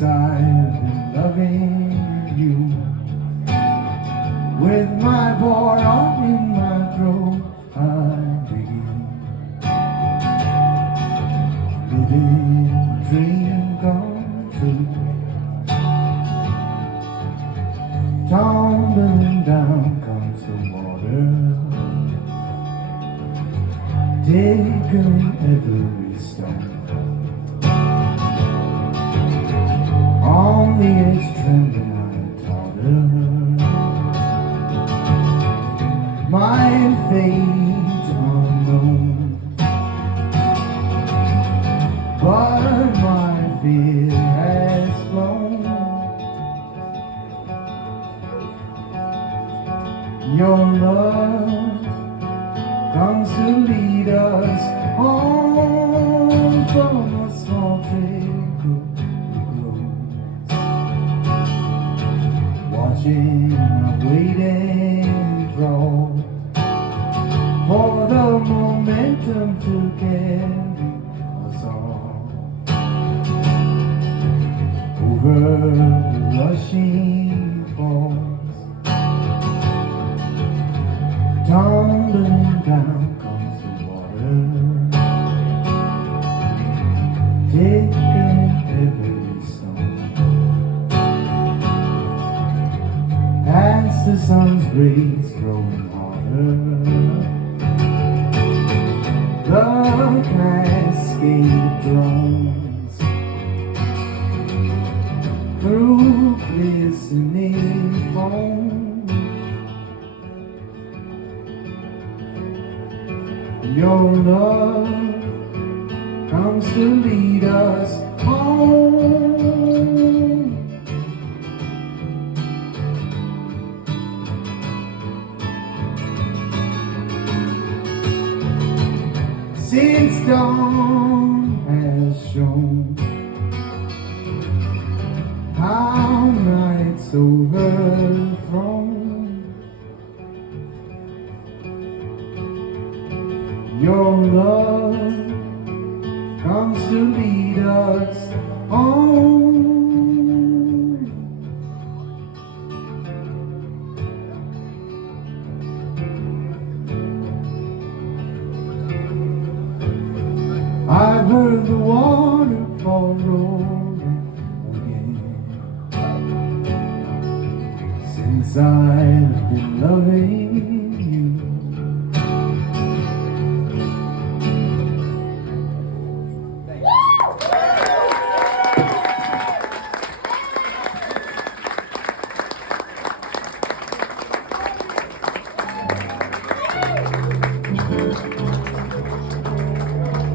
since I've been loving you. With my poor heart in my throat, I begin living a dream come true. Tumbling down comes the water, taking every stone. On the edge trembling I taught her my fate unknown, but my fear has flown. Your love comes to lead us home from a small trickle grows, watching a waiting draw for the momentum to carry us all over the rushing falls. Tumbling down comes the water, taking every stone. As the sun's rays growing harder, the cascade drones through glistening foam. Your love comes to lead us home. Since dawn has shown how night's overthrown, your love comes to lead us home. I've heard the waterfall rolling again since I've been loving